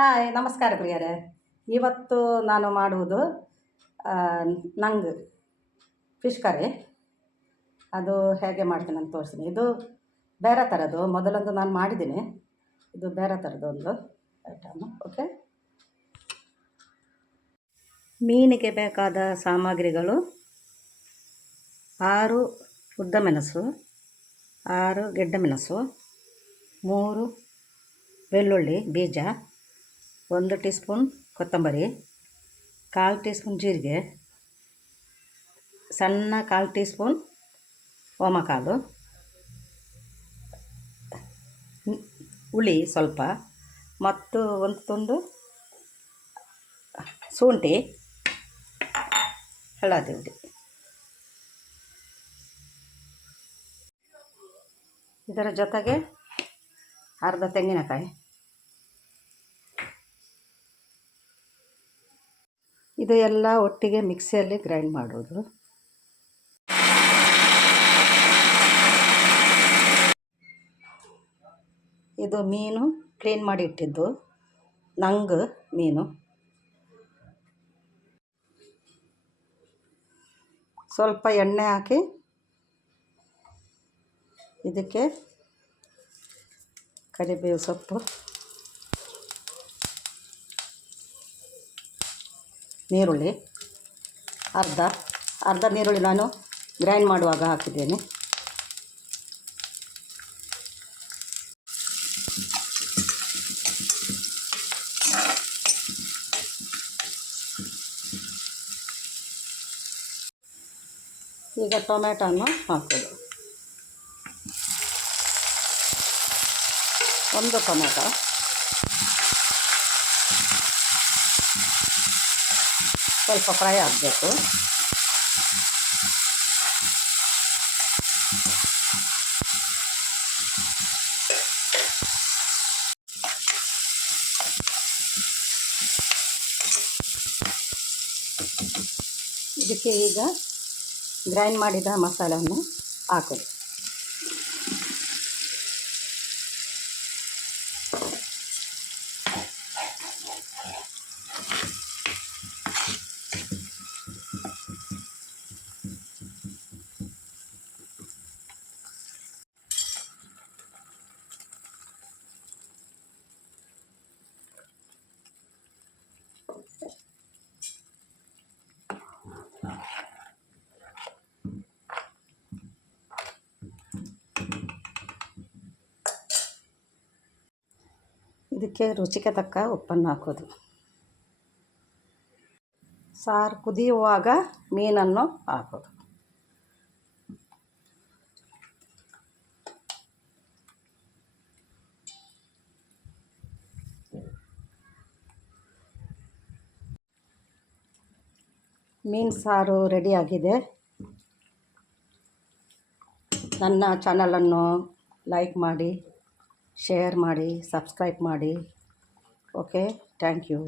Hi ನಮಸ್ಕಾರ ಪ್ರಿಯರೇ. ಇವತ್ತು ನಾನು ಮಾಡುವುದು ನಂಗೆ ಫಿಶ್ ಕರಿ. ಅದು ಹೇಗೆ ಮಾಡ್ತೀನಿ ಅಂತ ತೋರಿಸ್ತೀನಿ. ಇದು ಬೇರೆ ಥರದ್ದು, ಮೊದಲೊಂದು ನಾನು ಮಾಡಿದ್ದೀನಿ. ಇದು ಬೇರೆ ಥರದ್ದು ಒಂದು ಐಟಮ್. ಓಕೆ, ಮೀನಿಗೆ ಬೇಕಾದ ಸಾಮಗ್ರಿಗಳು: 6 ಉದ್ದ ಮೆಣಸು, 6 ಗೆಡ್ಡೆ ಮೆಣಸು, 3 ಬೆಳ್ಳುಳ್ಳಿ ಬೀಜ, 1 ಟೀ ಸ್ಪೂನ್ ಕೊತ್ತಂಬರಿ, 1/4 ಟೀ ಸ್ಪೂನ್ ಜೀರಿಗೆ, ಸಣ್ಣ 1/4 ಟೀ ಸ್ಪೂನ್ ಓಮಕಾಳು, ಹುಳಿ ಸ್ವಲ್ಪ, ಮತ್ತು ಒಂದು ತುಂಡು ಶುಂಠಿ, ಹಳದಿ ಹುಡಿ. ಇದರ ಜೊತೆಗೆ ಅರ್ಧ ತೆಂಗಿನಕಾಯಿ. ಇದು ಎಲ್ಲ ಒಟ್ಟಿಗೆ ಮಿಕ್ಸಿಯಲ್ಲಿ ಗ್ರೈಂಡ್ ಮಾಡೋದು. ಇದು ಮೀನು ಕ್ಲೀನ್ ಮಾಡಿ ಇಟ್ಟಿದ್ದು ನಂಗೆ ಮೀನು. ಸ್ವಲ್ಪ ಎಣ್ಣೆ ಹಾಕಿ ಇದಕ್ಕೆ ಕರಿಬೇವು ಸೊಪ್ಪು, ನೀರುಳ್ಳಿ, ಅರ್ಧ ನೀರುಳ್ಳಿ ನಾನು ಗ್ರೈಂಡ್ ಮಾಡುವಾಗ ಹಾಕಿದ್ದೇನೆ. ಈಗ ಟೊಮೆಟೊನ್ನು ಹಾಕೋದು. 1 ಟೊಮೆಟೊ, ಸ್ವಲ್ಪ ಫ್ರೈ ಆಗಬೇಕು. ಇದಕ್ಕೆ ಈಗ ಗ್ರೈಂಡ್ ಮಾಡಿದ ಮಸಾಲೆಯನ್ನು ಹಾಕೋದು. ಇದಕ್ಕೆ ರುಚಿಗೆ ತಕ್ಕ ಉಪ್ಪನ್ನು ಹಾಕೋದು. ಸಾರು ಕುದಿಯುವಾಗ ಮೀನನ್ನು ಹಾಕೋದು. ಮೀನು ಸಾರು ರೆಡಿಯಾಗಿದೆ. ನನ್ನ ಚಾನಲನ್ನು ಲೈಕ್ ಮಾಡಿ, ಶೇರ್ ಮಾಡಿ, ಸಬ್ಸ್ಕ್ರೈಬ್ ಮಾಡಿ. Okay, thank you.